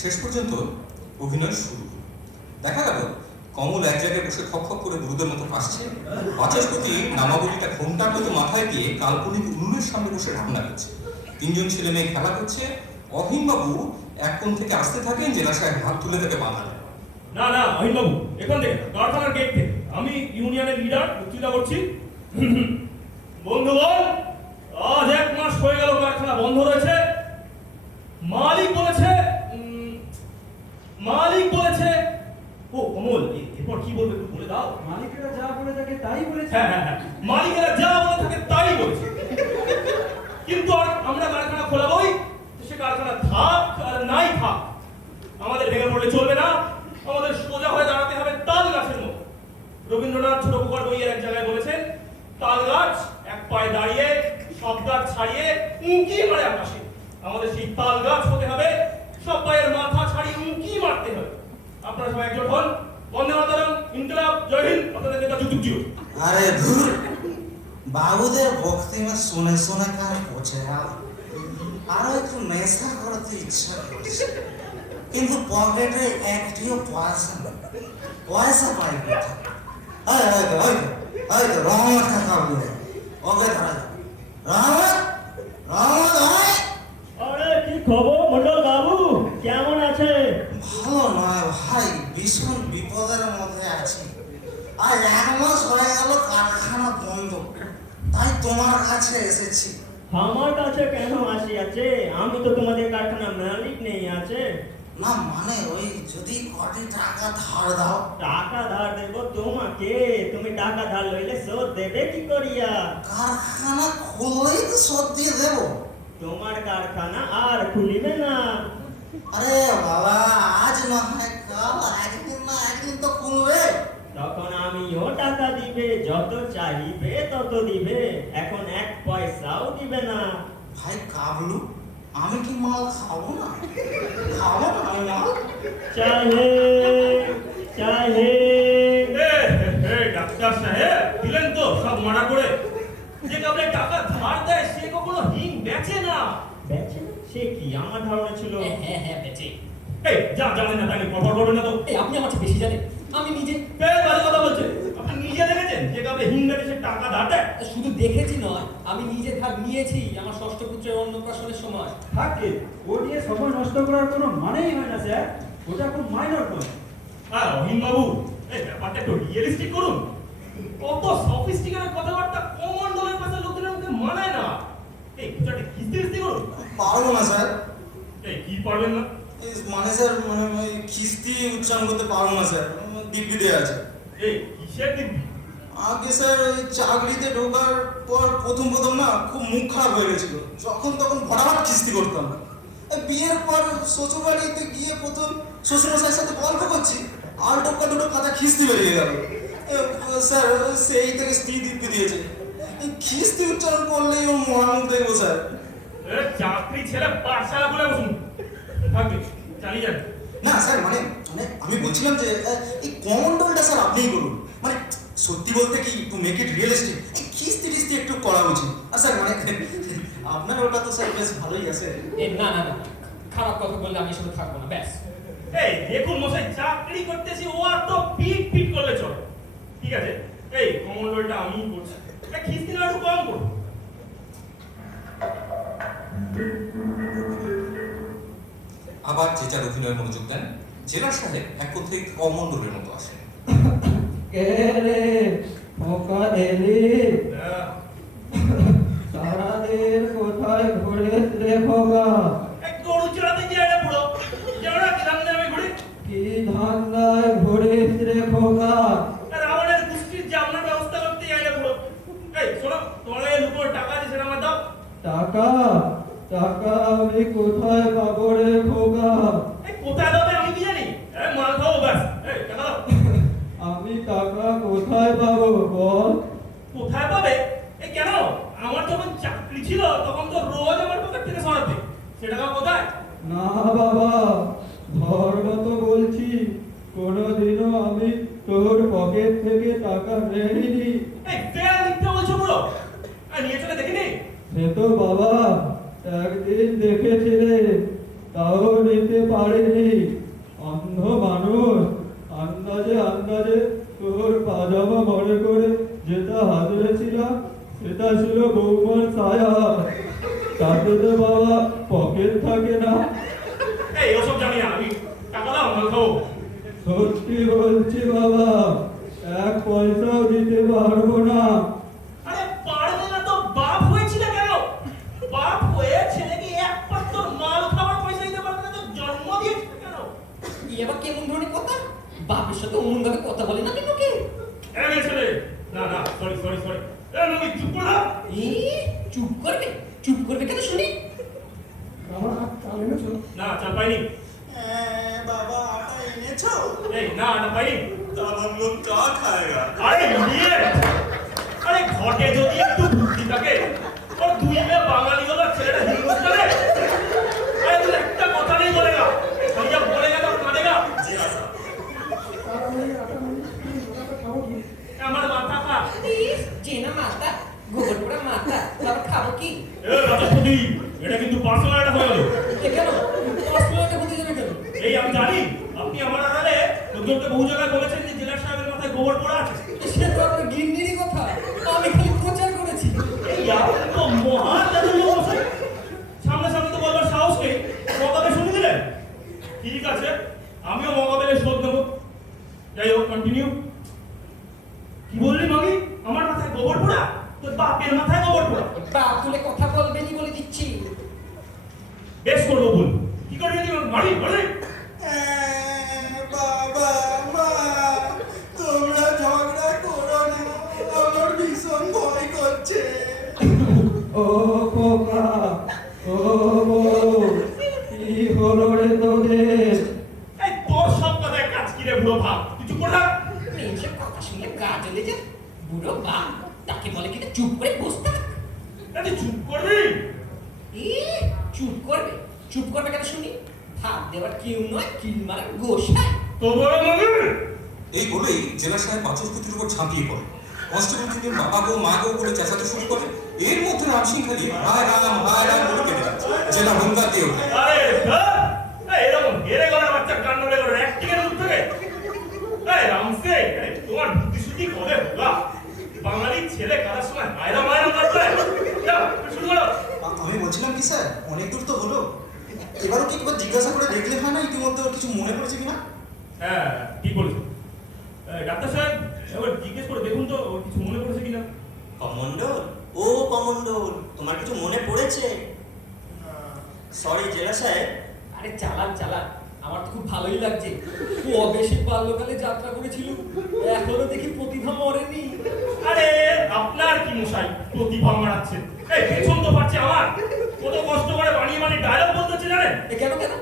শেষ পর্যন্ত অভিনয় শুরু। দেখা গেল কমল এক জায়গায় বসে খক খক করে বুড়োদের মতো কাশছে। বাচস্পতি নামাবলীটা ঘোমটার মতো মাথায় দিয়ে কাল্পনিক উনুনের সামনে বসে রান্না করছে। 3 জন ছেলে মেয়ে খেলা করছে। অহিনবাবু এক কোণ থেকে আসতে থাকেন, জেলা সাহেব হাত তুলে তাকে বাধা দেন। না না অহিন বাবু, এখান থেকে কারখানার গেট থেকে আমি ইউনিয়নের লিডার বক্তৃতা করছি। বন্ধুগণ, আজ 1 মাস হয়ে গেল কারখানা বন্ধ রয়েছে। মালিক বলেছে ও কমল, এরপর কি বলবে একটু বলে দাও। মালিকেরা যা বলে থাকে তাই বলেছে। হ্যাঁ, মালিকেরা যা বলে থাকে তাই বলেছে। কিন্তু আর আমরা কারখানা খোলাবই, সে কারখানা থাক আর নাই থাক, আমাদের ভেঙে পড়লে চলবে না। আমাদের সোজা হয়ে দাঁড়াতে হবে তাল গাছের মতো। রবীন্দ্রনাথ ছোট কুকার বইয়ের এক জায়গায় বলেছেন, তাল গাছ এক পায়ে দাঁড়িয়ে সব গাছ ছাড়িয়ে উঁকি মারে আকাশে। আমাদের সেই তাল গাছ হতে হবে, সব পায়ের মাথা ছাড়িয়ে উঁকি মারতে হবে। আপনারা সবাই একজোট হন। বন্দে মাতরম, ইনকলাব, জয় হিন্দ। আপনাদের নেতা যুগ জিও। আরে ধুর, বাবুদের বক্তৃতা শুনে কান পচে গেল। আরো একটু নেশা করতে ইচ্ছা করছে, কিন্তু পকেটে একটিও পয়সা নেই। পয়সা পাই কোথায়? রহমত কাকা বলে ওকে ধরা যাবে। রহমত, রহমত ভাই। আরে কি খবর মন্ডল বাবু, কেমন আছে? ভালো নয় ভাই, ভীষণ বিপদের মধ্যে আছি। আর 1 মাস হয়ে গেল কারখানা বন্ধ, তাই তোমার কাছে এসেছি। আমার কাছে কেন আসিয়াছে? আমি তো তোমাদের কারখানা মালিক নেই আছে। না মানে ওই যদি কটি টাকা ধার দাও। টাকা ধার দেব তোমাকে? তুমি টাকা ধার লইলে শোধ দেবে কি করিয়া? কারখানা খুললেই তো শোধ দিয়ে দেবো। তোমার কারখানা আর খুলিবে না। আরে বাবা, আজ না হয় কাল, একদিন না একদিন তো খুলবে। তখন আমিও টাকা দিবে, যত চাইবে তত দিবে। এখন 1 পয়সাও দিবে না। ভাই কাবলু, আমি কি মাল খাবো না? খাবো না আমি মাল? চাহে চাহে ডাক্তার সাহেব দিলেন তো সব মারা করে। যে কাউকে টাকা ধার দেয় সে কখনো হিং বেচে না। বেচে না? সে কি আমার ধারণা ছিল। হ্যাঁ হ্যাঁ বেঁচে। এই যা জানেন না তাই কভার করবেন না তো। এই আপনি আমার চেয়ে বেশি জানেন। আমি নিজে বাজে কথা বলছে। আপনি নিজে দেখেছেন যে কাউকে হিং বেচে সে টাকা ধার দেয়? শুধু দেখেছি নয়, আমি নিজে ধার নিয়েছি আমার ষষ্ঠ পুত্রের অন্নপ্রাশনের সময়। থাকে ও নিয়ে সময় নষ্ট করার কোনো মানেই হয় না স্যার, ওটা খুব মাইনর পয়েন্ট। আর রহিম বাবু, এই ব্যাপারটা একটু রিয়েলিস্টিক করুন। কত সফিস্টিকেটেড কথাবার্তা কমন দলের কাছে লোকের মুখে মানায় না। এই কিছুটা কিস্তি করুন। পারবো না স্যার। এই কি পারবেন না? এই মানে স্যার মানে ওই খিস্তি উচ্চারণ করতে পারবো না স্যার, দিব্যি দেয়া আছে। এই কিসের দিব্যি? আগে স্যার ওই চাকরিতে ঢোকার পর প্রথম না খুব মুখ খারাপ হয়ে গেছিল, যখন তখন ভরাট খিস্তি করতাম। এই বিয়ের পর শ্বশুর বাড়িতে গিয়ে প্রথম শ্বশুরমশাইয়ের সাথে গল্প করছি, আর টোকা দুটো কাঁচা খিস্তি বেরিয়ে গেল। স্যার সেই থেকে স্ত্রী দিব্যি দিয়েছে, এই খিস্তি উচ্চারণ করলেই ওর মহামুখ দেখবো স্যার। চাকরি ছেলে পাঠশালা বলে বসুন। থাকবে চালিয়ে যান। না স্যার মানে মানে আমি বলছিলাম যে এই কমন্ডলটা স্যার আপনিই বলুন। মানে সত্যি বলতে কি, টু মেক ইট রিয়েলিস্টিক, এই খিস্তি টিস্তি একটু করা উচিত। আর স্যার মানে আপনার ওটা তো স্যার বেশ ভালোই আছে। না না না, খারাপ কথা বললে আমি এসবে থাকবো না, ব্যাস। এই দেখুন মশাই, চাকরি করতেছি ও আর তো পিট পিট করলে চলে। ঠিক আছে, এই কমন্ডলটা আমিই করছি। এই খিস্তি না একটু কম করুন। আবার চেচার অভিনয় মনোযোগ দেন। জেলার সাহেব এক কথায় কমন্ডলের মতো আসে। কে রে ওকা এলি, সারাদিন কোথায় ঘুরিস রে খোকা? এই গরু চড়াতে গিয়ে এটা পুরো যেমন গ্রাম গ্রামে ঘুরি। কি ধান্দায় ঘুরিস রে খোকা? আর আমাদের কুষ্টির জামনার ব্যবস্থা করতে এটা পুরো। এই শোনো, তোমার এই লুকোর টাকা আছে সেটা আমার দাও। টাকা টাকা আমি কোথায় পাবো রে খোকা? এই কোথায় দাও আমি কি জানি? এই মাল খাও ব্যাস। এই টাকা দাও। আমি টাকা কোথায় পাবো বল? কোথায় পাবে? এই কেন? আমার যখন চাকরি ছিল তখন তো রোজ আমার পকেট থেকে সরাতে। সে টাকা কোথায়? না বাবা, ধর্ম তো বলছি, কোনোদিনও আমি তোর পকেট থেকে টাকা নেইনি। এই ফের মিথ্যা বলছো পুরো। আর নিয়ে চলে দেখিনি? সে তো বাবা একদিন দেখেছিলে, তাও নিতে পারিনি। অন্ধ মানুষ, আন্দাজে আন্দাজে তোর পাজামা মনে করে যেটা হাত রেছিলাম সেটা ছিল বৌমার ছায়া। তাতে তো বাবা পকেট থাকে না। এই ওসব জানি না আমি। টাকা দাও, মাল খাও। সত্যি বলছি বাবা, 1 পয়সাও দিতে পারবো না। আরে পারবে না তো বাপ হয়েছিল কেন? বাপ হয়ে ছেলেকে এক পাত্র মাল খাওয়ার পয়সা দিতে পারবে না তো জন্ম দিয়েছিল কেন? এবার কেমন ধরনের কথা? বাপের সাথে অমন ভাবে কথা বলে না কেন কে? এই ছেলে, না না সরি সরি সরি। এই নবী চুপ করে দাও। চুপ করবে? চুপ করবে কেন শুনি? না চাল পাইনি। বাবা আটা এনেছো? এই না না পাইনি। तब हम लोग क्या खाएगा? আরে নিয়ে আরে ঘটে যদি একটু বুদ্ধি থাকে ওর দুই মেয়ে বাঙালি হলো ছেলেটা হিন্দুস্তানে। আরে তুই একটা কথা নেই বলেগা, भैया बोलेगा तो मानेगा। जी हाँ साहब। আমার মাথা খা। চেনা মাতা, গোবর পোড়া মাতা, তারপর খাবো কি? এ রাজস্পতি, এটা কিন্তু পার্সোনাল বহু জায়গায় বলেছেন যে জেলার সাহেবের মাথায় গোবর পড়া আছে। সে তো আপনার গিন্নিরই কথা, আমি খালি প্রচার করেছি। এই আপনি তো মহান জাদুর লোক মশাই। সামনাসামনি তো বলবার সাহস নেই, মকাবে শুনে দিলেন। ঠিক আছে, আমিও মকাবেলে শোধ নেবো। যাই হোক, কন্টিনিউ। কি বললি মামি? আমার মাথায় গোবর পোড়া? তোর বাপের মাথায় গোবর পোড়া? বাপ তুলে কথা বলবেনই বলে দিচ্ছি। বেশ করবো, বল। কি করবি তুই? মারি মারি। বাবা মা তোমরা ঝগড়া করো না, আমার ভীষণ ভয় করছে। ও খোকা, ও বউ, কি হলো রে তোদের? এই তোর সব কথায় কাজ কি রে বুড়ো ভাব? তুই চুপ করে থাক। মেয়েসব কথা শুনলে গা জ্বলে যায়। বুড়ো বাপ তাকে বলে কিনা চুপ করে বসে থাক। এই তুই চুপ করবি? চুপ করবে? চুপ করবে কেন শুনি? ভাত দেওয়ার কেউ নয়, কিল মারার গোসাই। তো বড় মামি। এই বলেই জেলা সাহেব বাচস্পতির উপর ঝাঁপিয়ে পড়ে। কনস্টেবল থেকে বাবা গো মা গো বলে চেঁচাতে শুরু করে। এর মধ্যে রামসিং খালি হায় রাম বলে কেটে যাচ্ছে। জেলা হুঙ্কার দিয়ে ওঠে। আরে ধর, এই এরকম হেরে গলা বাচ্চা কান্না লেগে অ্যাক্টিং এর মধ্যে থেকে। এই রামসে, তোমার বুদ্ধি শুদ্ধি করে হোগা। বাঙালি ছেলে কাদার সময় মায়েরা মায়েরা করতে। যা, শুরু করো। আমি বলছিলাম কি স্যার, অনেক দূর তো হলো, এবারও কি একবার জিজ্ঞাসা করে দেখলে হয় না ইতিমধ্যে ওর কিছু মনে পড়েছে কিনা? হ্যাঁ, ঠিক বলেছো। ডাক্তার সাহেব, এবার জিজ্ঞেস করে দেখুন তো ওর কিছু মনে পড়েছে কিনা। কমন্ডল, ও কমন্ডল, তোমার কিছু মনে পড়েছে? সরি জেলা সাহেব। আরে চালান চালান, আমার তো খুব ভালোই লাগছে। ও অবেশে বাল্যকালে যাত্রা করেছিল, এখনো দেখি প্রতিভা মরেনি। আরে আপনার কি মশাই প্রতিভা মারাচ্ছেন? এই পেছন তো পাচ্ছে আমার। কত কষ্ট করে বানিয়ে বানিয়ে ডায়লগ বলতে হচ্ছে জানেন? কেন কেন?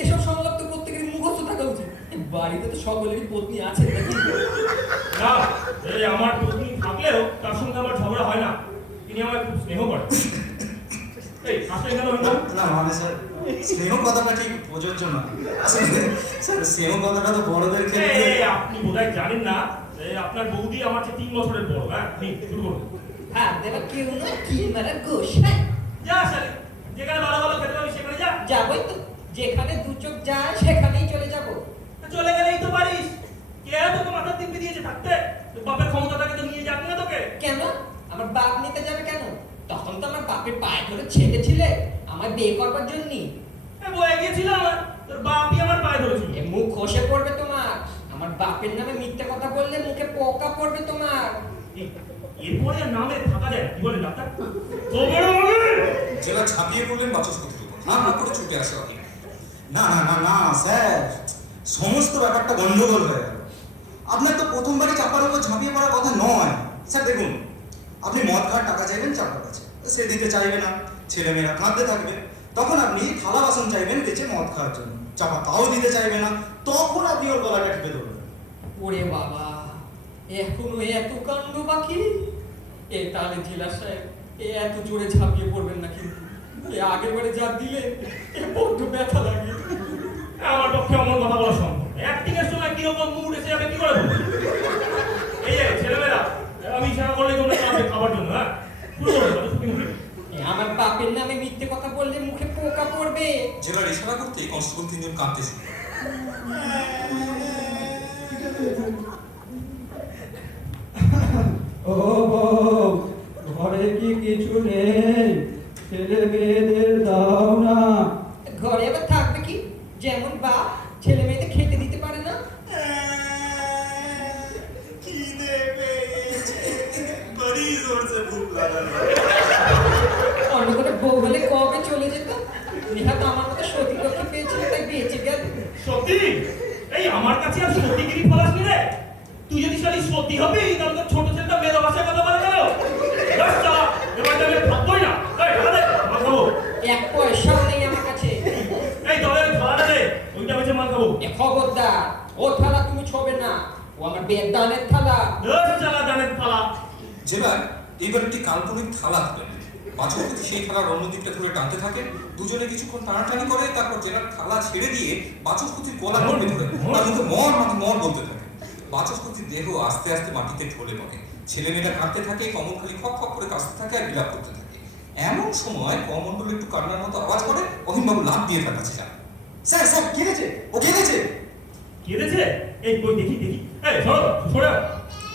এসব সংলাপ তো প্রত্যেকেরই মুখস্থ থাকা উচিত। এই বাড়িতে তো সকলেরই পত্নী আছে নাকি? না, এই আমার পত্নী থাকলেও তার সঙ্গে আমার ঝগড়া হয় না। তিনি আমায় খুব স্নেহ করেন। এই হাসলেন কেন বলুন? না মানে স্যার, স্নেহ কথাটা ঠিক প্রযোজ্য না। আসলে স্যার স্নেহ কথাটা তো বড়দের ক্ষেত্রে। এই আপনি বোধহয় জানেন না, এই আপনার বৌদি আমার চেয়ে 3 বছরের বড়। হ্যাঁ, নিন শুরু করুন। ভাত দেওয়ার কেউ নয়, কিল মারার গোসাই। যা শালি, যেখানে ভালো ভালো খেতে পাবি সেখানে যা। যাবই তো, যেখানে দু চোখ যায় সেখানেই চলে যাব। চলে গেলেই তো পারিস। কে তোকে মাথার দিব্যি দিয়েছে থাকতে? তোর বাপের ক্ষমতা থাকে তো নিয়ে যাবি না তোকে। কেন? আমার বাপ নিতে যাবে কেন? তখন তো আমার বাপের পায়ে ধরে ছেলে ছিলে আমার বিয়ে করবার জন্য। বয়ে গিয়েছিল আমার, তোর বাপই আমার পায়ে ধরেছিল। মুখ খসে পড়বে তোমার। আমার বাপের নামে মিথ্যে কথা বললে মুখে পোকা পড়বে তোমার। এরপরে আর নামে থাকা যায় না। কি বলেন ডাক্তার? তো বড় হবে। জেলা ঝাঁপিয়ে পড়লেন বাচস্পতির উপর। না করে ছুটে আসে অধীর। না না না না স্যার, সমস্ত ব্যাপারটা গন্ডগোল হয়ে গেল। আপনার তো প্রথমবারই চাপার উপর ঝাঁপিয়ে পড়ার কথা নয়। স্যার দেখুন, আপনি মদ খাওয়ার টাকা চাইবেন চাপার কাছে, সে দিতে চাইবে না, ছেলেমেয়েরা কাঁদতে থাকবে। তখন আপনি থালা বাসন চাইবেন বেঁচে মদ খাওয়ার জন্য, চাপা তাও দিতে চাইবে না। তখন আপনি ওর গলাটা টিপে ধরবেন। ওরে বাবা, এখনো এত কাণ্ড বাকি। এ তাহলে জেলা সাহেব এত জোরে ঝাঁপিয়ে পড়বেন না কিন্তু। আগের বারে যা দিলে বড্ড ব্যথা লাগে। আমার পক্ষে অমন কথা বলা সম্ভব। অ্যাক্টিং এর সময় কিরকম মুড এসে যাবে কি করে বলবো? এই যে ছেলেমেয়েরা, আমি ইশারা করলে তোমরা যাবে খাবার জন্য। হ্যাঁ, শুরু করো। আমার বাপের নামে মিথ্যে কথা বললে মুখে পোকা পড়বে। জেলার ইশারা করতেই কনস্টেবল 3 জন কাঁদতে শুরু করে। ও বউ, ঘরে কি কিছু নেই? ছেলে মেয়েদের দাও না। ঘরে আবার থাকবে কি? যেমন বাপ ছেলে মেয়েদের খেতে দিতে পারে না। খিদে পেয়েছে, বড়ি জোর সে ভুক লাগা है। অন্য করে বউ হলে কবে চলে যেত। নেহাত আমার মতো সতী লক্ষ্মী পেয়েছিল তাই বেঁচে গেল। সত্যি? এই আমার কাছে আর সত্যিগিরি ফলাসনি রে। তুই যদি শালি সত্যি হবি তাহলে তো ছোট ছেলেটা মেয়ের ভাষায় কথা বলে গেল। রাস্তা এবার আমি ভাববই না। এই দাদা মাল খাবো। এক পয়সাও নেই আমার কাছে। এই তবে থালাটা দে, ওইটা বেঁচে মাল খাবো। এ খবরদার, ও থালা তুমি ছোবে না, ও আমার বেদানের থালা। দশ চালা দানের থালা। জেলার এইবার একটি কাল্পনিক থালা তুলে নেয়। বাচস্পতি সেই থালার অন্য দিকটা ধরে টানতে থাকে। দুজনে কিছুক্ষণ টানাটানি করে, তারপর জেলার থালা ছেড়ে দিয়ে বাচস্পতির গলা ধরে ধরে তার মধ্যে মর বলতে থাকে। বাচস্পতির দেহ আস্তে আস্তে মাটিতে ঢলে পড়ে। ছেলেমেয়েরা কাঁদতে থাকে, কমল খালি খক খক করে কাঁদতে থাকে আর বিলাপ করতে থাকে। এমন সময় কমণ্ডল একটু কান্নার মতো আওয়াজ করে। অহিনবাবু লাফ দিয়ে তার কাছে যান। স্যার স্যার কেঁদেছে, ও কেঁদেছে। কেঁদেছে? এই কই দেখি দেখি, এই সরো সরে।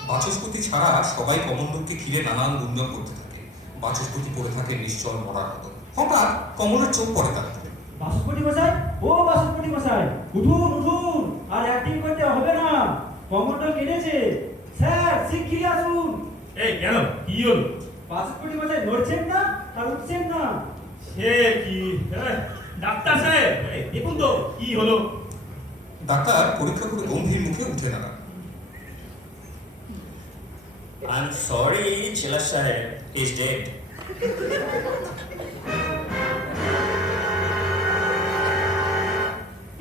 বাচস্পতি ছাড়া সবাই কমণ্ডলকে ঘিরে নানান গুঞ্জন করতে থাকে। বাচস্পতি পড়ে থাকে নিশ্চল মরার মতো। হঠাৎ কমলের চোখ পড়ে তার উপরে। বাসস্পতি মশাই, ও বাসস্পতি মশাই, উঠুন উঠুন, আর অ্যাক্টিং করতে হবে না, কমণ্ডল কেটেছে। স্যার শিগগিরই আসুন। এই কেন, কি হলো? বাসস্পতি মশাই নড়ছেন না আর উঠছেন না। সে কি, ডাক্তার সাহেব এই দেখুন তো কি হলো। ডাক্তার পরীক্ষা করে গম্ভীর মুখে উঠে দাঁড়ান। আই এম সরি জেলার সাহেব, he is dead.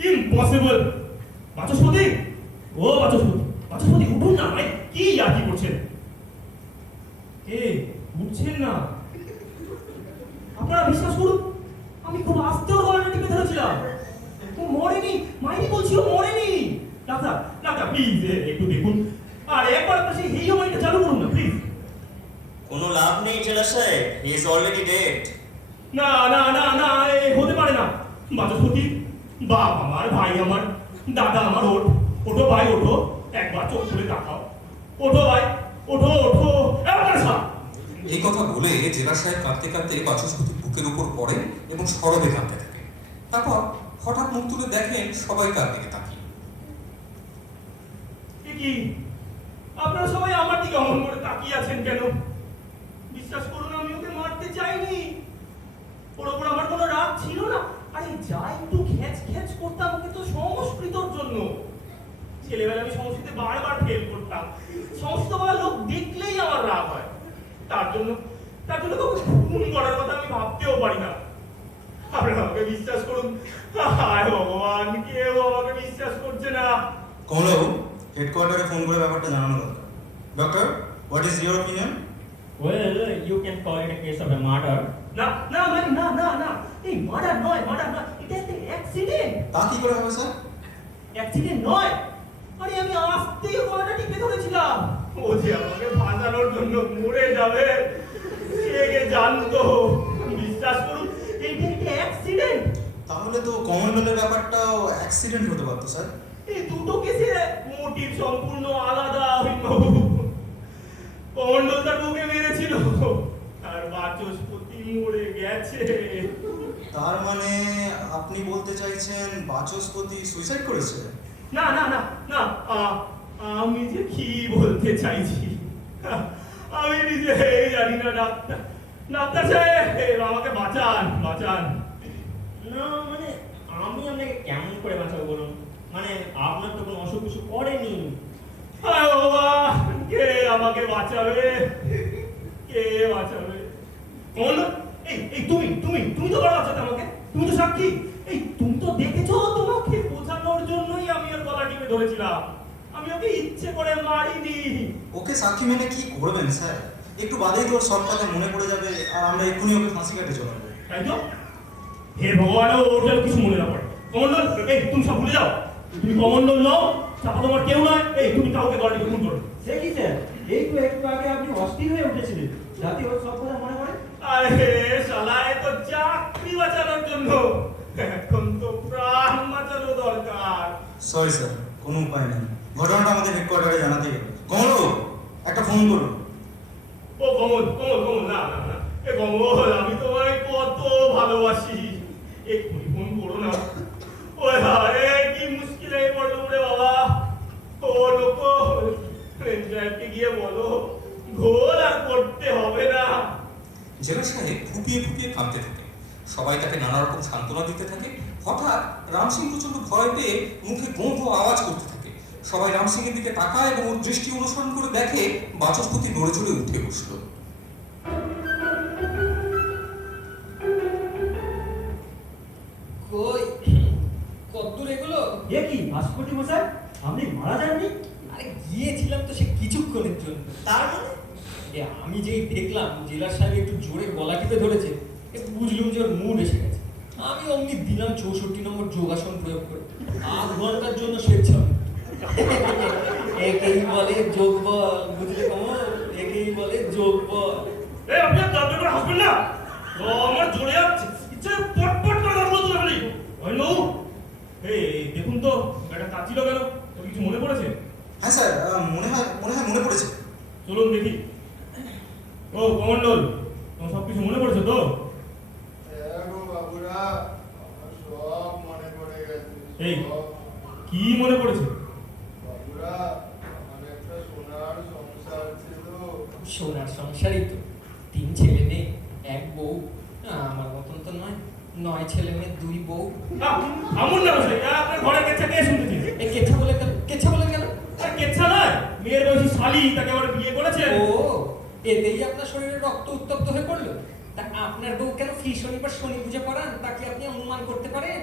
Impossible. Vachaspati, ও বাচস্পতি, বাচস্পতি উঠুন না, ভাই কি ইয়ার্কি করছেন? কে উঠছেন না? আপনারা বিশ্বাস করুন, আমি খুব আস্তে ওর গলাটা টিপে ধরেছিলাম। ও মরেনি, মাইনি বলছি ও মরেনি। ডাক্তার ডাক্তার প্লিজ একটু দেখুন, আর একবার আপনার সেই হিও মাইনটা চালু করুন না প্লিজ। কোনো লাভ নেই জেলার সাহেব, হি ইজ অলরেডি ডেড। না না না না, এ হতে পারে না। বাচস্পতি, বাপ আমার, ভাই আমার, দাদা আমার, ওঠো ভাই ওঠো, একবার চোখ খুলে তাকাও। ওঠো ভাই, ওঠো ওঠো, এবার সব। এই কথা বলে জেলা সাহেব কাঁদতে কাঁদতে বাচস্পতির বুকের উপর পড়েন এবং সরবে কাঁদতে থাকে। তারপর হঠাৎ মুখ তুলে দেখেন সবাই তার দিকে তাকিয়ে। এ কি, আপনারা সবাই আমার দিকে অমন করে তাকিয়ে আছেন কেন? বিশ্বাস করুন, আমি ওকে মারতে চাইনি। ওর ওপর আমার কোনো রাগ ছিল না। আরে যা একটু খ্যাচ খ্যাচ করতাম ওকে তো সংস্কৃতর জন্য। ছেলেবেলা আমি সংস্কৃতে বারবার ফেল করতাম। সংস্কৃত বলা লোক দেখলেই আমার রাগ হয়। তার জন্য তো খুন করার কথা আমি ভাবতেও পারি না। আপনারা আমাকে বিশ্বাস করুন। হায় ভগবান, কেউ আমাকে বিশ্বাস করছে না। কমলবাবু, হেডকোয়ার্টারে ফোন করে ব্যাপারটা জানানো দরকার। Doctor, what is your opinion? Well, you can call it a case of a murder. না না মানে না না না, এই মার্ডার নয়, মার্ডার নয়, এটা একটা অ্যাক্সিডেন্ট। তা কি করে হবে স্যার? অ্যাক্সিডেন্ট নয়, আরে আমি আস্তে গলাটা টিপে ধরেছিলাম। ও যে আমাকে বাঁচানোর জন্য মরে যাবে, কে জানতো? বিশ্বাস করুন, এইটা একটা অ্যাক্সিডেন্ট। তাহলে তো কমণ্ডলের ব্যাপারটাও অ্যাক্সিডেন্ট হতে পারতো স্যার। এই দুটো কেসে মোটিভ সম্পূর্ণ আলাদা। কমণ্ডল তার বুকে মেরেছিল, আর বাচস্পতি মরে গেছে। তার মানে আপনি বলতে চাইছেন বাচস্পতি সুইসাইড করেছে? না না না না, আমি যে কি বলতে চাইছি আমি নিজেই জানি না। ডাক্তার, ডাক্তার সাহেব আমাকে বাঁচান, বাঁচান। না মানে আমি আপনাকে কেমন করে বাঁচাবো বলুন? মানে আপনার তো কোনো অসুখ কিছু করেনি। হায় ভগবান, কে আমাকে বাঁচাবে, কে বাঁচাবে? এই তুমি তুমি তুমি তো বড় বাঁচাতে আমাকে, তুমি তো সাক্ষী। এই তুমি তো দেখেছো, তোমাকে বোঝানোর জন্যই আমি ওর গলা টিপে ধরেছিলাম। আমি ওকে ইচ্ছে করে মারিনি। ওকে সাক্ষী মেনে কি করবেন স্যার? একটু বাদেই তো ওর সব কথা মনে পড়ে যাবে, আর আমরা এক্ষুনি ওকে ফাঁসি কাটে চলাবো। তাই তো? হে ভগবান, ওর যেন কিছু মনে না পড়ে। কমণ্ডল, এই তুমি সব ভুলে যাও। তুমি কমণ্ডল নও, চাপা তোমার কেউ নয়। এই তুমি কাউকে গলা টিপে খুন করো। সে কি স্যার, এই তো একটু আগে আপনি অস্থির হয়ে উঠেছিলেন, যাতে ওর সব কথা মনে পড়ে। আরে শালা, এ তো চাকরি বাঁচানোর জন্য, এখন তো প্রাণ বাঁচানো দরকার। সরি স্যার, কোনো উপায় নেই। ঘটনাটা আমাদের হেডকোয়ার্টারে জানাতেই হবে। কমল, একটা ফোন করুন। ও কমল, কমল, কমল, না না না, এ কমল, আমি তোমায় কত ভালোবাসি। এক্ষুনি ফোন করো না। ওই হারে কি মুশকিল হয়ে পড়লো রে বাবা। ও লোক, রেঞ্জারকে গিয়ে বলো ঘোল আর করতে হবে না। জেলা সাহেব ফুপিয়ে ফুপিয়ে কাঁদতে থাকে। সবাই তাকে নানা রকম সান্ত্বনা দিতে থাকে। হঠাৎ রাম সিং প্রচন্ড ভয় পেয়ে মুখে গোঁ গোঁ আওয়াজ করতে থাকে। সবাই রাম সিং এর দিকে তাকায় এবং ওর দৃষ্টি অনুসরণ করে দেখে বাচস্পতি নড়ে চড়ে উঠে বসলো। কই কতদূর এগুলো? এ কি বাসস্পতি মশাই, আপনি মারা যাননি? আরে গিয়েছিলাম তো সে কিছুক্ষণের জন্য। তার মানে এ আমি যেই দেখলাম জেলার সাহেব একটু জোরে গলা টিপে ধরেছে, বুঝলুম যে ওর মুড এসে গেছে। আমি অমনি দিলাম 64 নম্বর যোগাসন প্রয়োগ করে, 8 ঘন্টার জন্য স্বেচ্ছা। একেই বলে যোগ বল, বুঝলে কমল? একেই বলে যোগ বল। এই আপনি আর দাঁত করে হাসবেন না। ও আমার জোরে যাচ্ছে, ইচ্ছে পটপট করে দাঁতগুলো তুলে ফেলি। ওই নৌ, এই দেখুন তো, এটা কাঁদছিল কেন? ওর কিছু কিছু মনে পড়েছে? হ্যাঁ স্যার, মনে পড়েছে। চলুন দেখি। ও কমন্ডল, তোমার সব কিছু মনে পড়েছে তো? হ্যাঁ গো বাবুরা, আমার সব মনে পড়ে গেছে। এই। সব। কি মনে পড়েছে? বাবুরা, আমার একটা সোনার সংসার ছিল। সোনার সংসারই তো, 3 ছেলে মেয়ে, 1 বউ। আমার মতন তো নয়, 9 ছেলে মেয়ে, 2 বউ। আমুন না মশাই, আপনার ঘরে কেচ্ছা কে শুনতেছি? এই কেচ্ছা বলে গেল, কেচ্ছা বলে গেল। আর কেচ্ছা নয়, মেয়ের বয়সী শালি, তাকে আবার বিয়ে করেছে। ও, এতেই আপনার শরীরে রক্ত উত্তপ্ত হয়ে পড়লো? তা আপনার বউ কেন ফি শনিবার শনি পূজা করান, তাকে আপনি অনুমান করতে পারেন?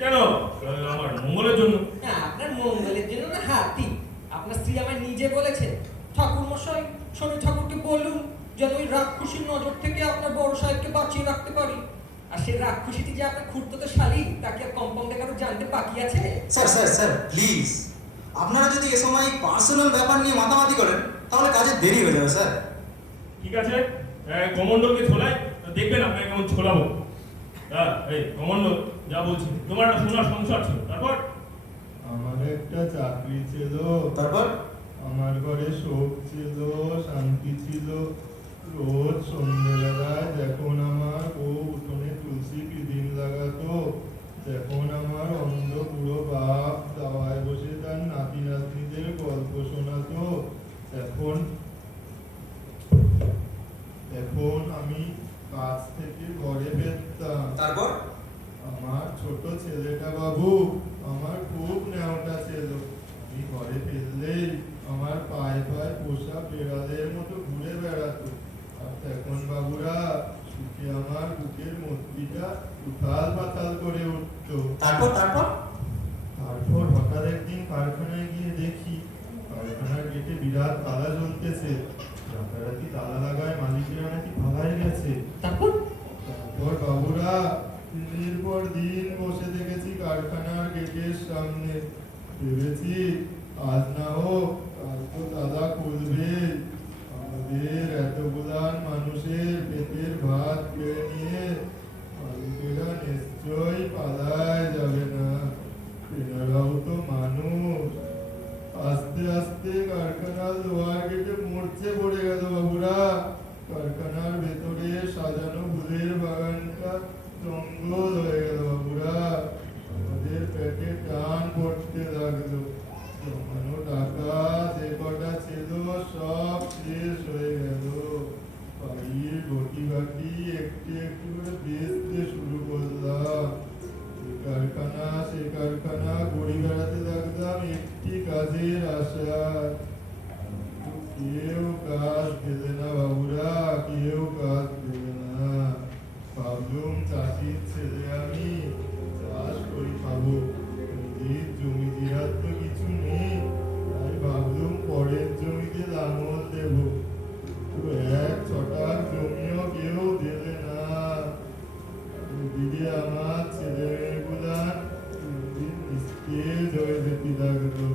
কেন? আমার মঙ্গলের জন্য। হ্যাঁ, আপনার মঙ্গলের জন্য না হাতি। আপনার স্ত্রী আমায় নিজে বলেছে, ঠাকুর মশাই, শনি ঠাকুরকে বলুন যেন ওই রাক্ষসীর নজর থেকে আপনার বড় সাহেবকে বাঁচিয়ে রাখতে পারি। আর সেই রাক্ষসীটি যে আপনার খুঁড়তো শালী, তাকে কম্পাউন্ডে কারো জানতে বাকি আছে? স্যার প্লিজ, আপনারা যদি এ সময় পার্সোনাল ব্যাপার নিয়ে মাতামাতি করেন তাহলে কাজে দেরি হয়ে যাবে স্যার। ঠিক আছে, কমন্ডলকে ছোলাই, দেখবেন আপনাকে কেমন ছোলাবো। হ্যাঁ, এই কমন্ডল, যা বলছি, তোমার একটা সোনার সংসার ছিল, তারপর? আমার একটা চাকরি ছিল, তারপর? আমার ঘরে শোক ছিল, শান্তি ছিল। রোজ সন্ধ্যেবেলায় যখন আমার বউ উঠোনে তুলসী পিদিম লাগাতো, যখন আমার অন্ধ বুড়ো বাপ দাওয়ায় বসে তার নাতি নাতনিদের গল্প শোনাতো, এখন আমি কাজ থেকে ঘরে ফিরতাম। তারপর? আমার ছোট ছেলেটা বাবু আমার খুব নেওয়াটা ছিল। আমি ঘরে ফিরলেই আমার পায়ে পায়ে পোষা বেড়ালের মতো ঘুরে বেড়াতো। আর তখন বাবুরা সুখে আমার বুকের মূর্তিটা উথাল পাতাল করে উঠতো। তারপর? তারপর হঠাৎ একদিন কারখানায় গিয়ে দেখি কারখানার গেটে বিরাট তালা ঝুলতেছে। রাতারাতি তালা লাগায় মালিকেরা নাকি পালায় গেছে। তারপর? তারপর বাবুরা দিনের পর দিন বসে দেখেছি কারখানার গেটের সামনে। ভেবেছি আজ না হোক কাল তো দাদা খুলবে, আমাদের এতগুলান মানুষের পেটের ভাত কেড়ে নিয়ে মালিকেরা নিশ্চয়ই পালায় যাবে না। এনারাও তো মানুষ। আস্তে আস্তে কারখানার লোহার গেটে মরচে পড়ে গেল বাবুরা। কারখানার ভেতরে সাজানো ফুলের বাগানটা জঙ্গল হয়ে গেল বাবুরা। আমাদের পেটে টান পড়তে লাগলো। জমানো টাকা যে কটা ছিল সব শেষ হয়ে গেল। বাড়ির ঘটি বাটি একটু একটু করে বেচতে শুরু করলাম। সে কারখানা ঘুরে বেড়াতে লাগলাম একটি কাজের আশায়। কেউ কাজ দেবে না বাবুরা, কেউ কাজ দেবে না। ভাবলুম চাষির ছেলে আমি, চাষ করে খাবো। নিজের জমি দেওয়ার তো কিছু নেই, তাই ভাবলুম পরের জমিতে লাঙল দেব। তো 1 ছটাক জমিও কেউ দেবে না। ওদিকে আমার ছেলে মেয়েগুলা দিন নিস্তেজ হয়ে যেতে লাগলো।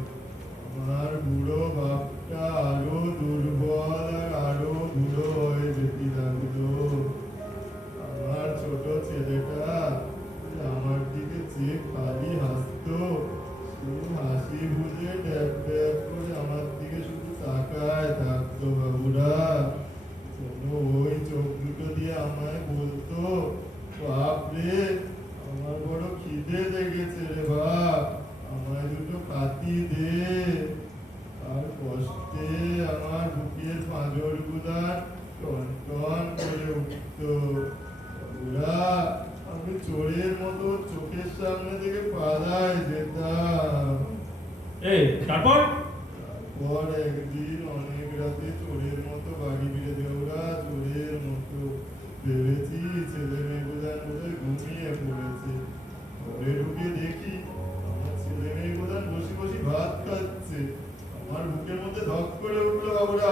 আমার বুড়ো বাপটা আরো দুর্বল আর আরো বুড়ো হয়ে যেতে লাগলো। আমার ছোট ছেলেটা আমার দিকে যে খালি হাসতো, সেই হাসি বুঝে ড্যাব ড্যাব করে আমার দিকে শুধু তাকায় থাকতো বাবুরা। ওই চোখ দুটো দিয়ে আমায় বলতো, বাপরে আমার বড় খিদে লেগেছে রে বাপ, আমায় দুটো কাতি দে। আর কষ্টে আমার বুকের পাঁজর গুলা টন টন করে উঠতো। ওরা আমি চোরের মতো চোখের সামনে থেকে পালায় যেতাম। এই, তারপর? তারপর একদিন অনেক রাতে চোরের মতো বাড়ি ফিরে ওরা চোরের মতো। ভেবেছি ছেলে মেয়েগুলার মধ্যে ঘুমিয়ে পড়েছে। ঘরে ঢুকে দেখি আমার ছেলে মেয়েগুলার বসে বসে ভাত খাচ্ছে। আমার বুকের মধ্যে ধক করে উঠলো বাবুরা।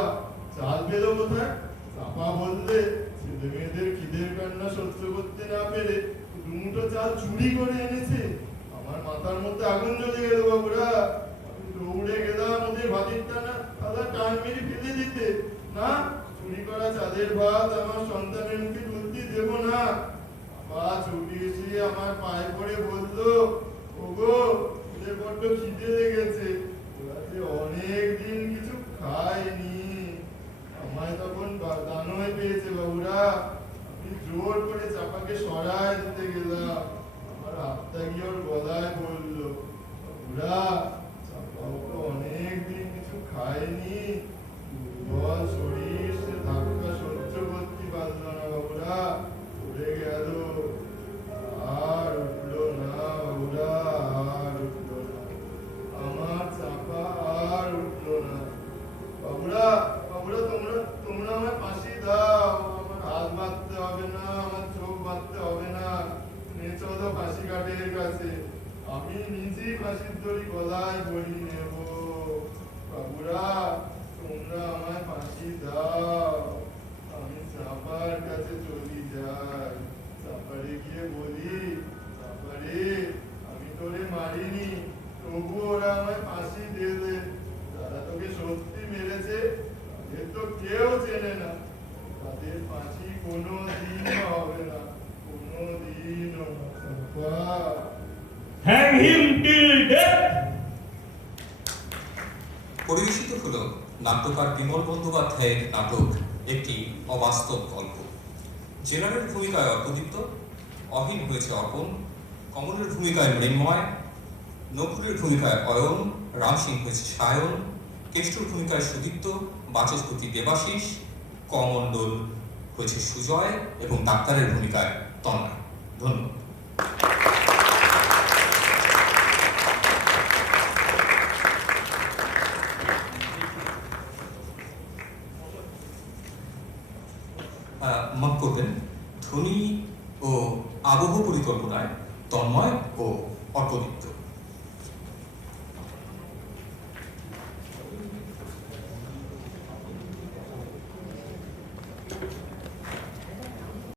চাল পেলো কোথায়? চাপা বললে ছেলে মেয়েদের খিদের কান্না সহ্য করতে না পেরে দুমুঠো চাল চুরি করে এনেছে। আমার মাথার মধ্যে আগুন জ্বলে গেল বাবুরা। আমি দৌড়ে গেলাম ওদের ভাতের টানা তারা টান মেরে ফেলে দিতে। না, চুরি করা চাঁদের ভাত আমার সন্তানের মুখে তুলতে দেব না। বাবা ছুটি এসে আমার পায়ে পড়ে বললো, ওগো ওদের বড্ড খিদে লেগেছে, আরে অনেক দিন কিছু খাইনি, আমায় তখন দানোয় পেয়েছে বাবুরা। আমি জোর করে চাপাকে সরায় দিতে গেলাম, আমার হাতটা গিয়ে ওর গলায় পড়লো। বাবুরা, চাপাও তো অনেক দিন কিছু খায়নি, দুর্বল শরীর, সে ধাক্কা সহ্য করতে পারলো না বাবুরা, পড়ে গেল। আর উঠলো না বাবুরা, আর উঠলো না, আমার চাপা আর উঠলো না। বাবুরা, বাবুরা, তোমরা তোমরা আমায় ফাঁসি দাও, আমার হাত বাঁধতে হবে না, আমার চোখ বাঁধতে হবে না, নিয়ে চলো ফাঁসি কাঠের কাছে, আমি নিজেই ফাঁসির দড়ি গলায় বড়ি নেব। বাবুরা, তোমরা আমায় ফাঁসি দাও, আমি চাপার কাছে চলি যাই, চাপারে গিয়ে বলি, চাপারে, আমি তোরে মারিনি, তবু ওরা আমায় ফাঁসি দেবে। তারা তোকে সত্যি মেরেছে, তাদের তো কেউ চেনে না, তাদের ফাঁসি কোনো দিন হবে না, কোনো দিনও না। চাপা, হ্যাং হিম টিল ডেথ। পরিবেশিত হলো নাট্যকার বিমল বন্দ্যোপাধ্যায়ের নাটক একটি অবাস্তব গল্প। জেলারের ভূমিকায় অর্কদীপ্ত, অহিন হয়েছে অর্পণ, কমলের ভূমিকায় মৃন্ময়, নকুলের ভূমিকায় অয়ন, রাম সিং হয়েছে সায়ন, কেষ্টর ভূমিকায় সুদীপ্ত, বাচস্পতি দেবাশিস, কমণ্ডল হয়েছে সুজয় এবং ডাক্তারের ভূমিকায় তন্ময়। ধন্যবাদ। মাফ করবেন, ধ্বনি ও আবহ পরিকল্পনায় তন্ময় ও অর্কদীপ্ত।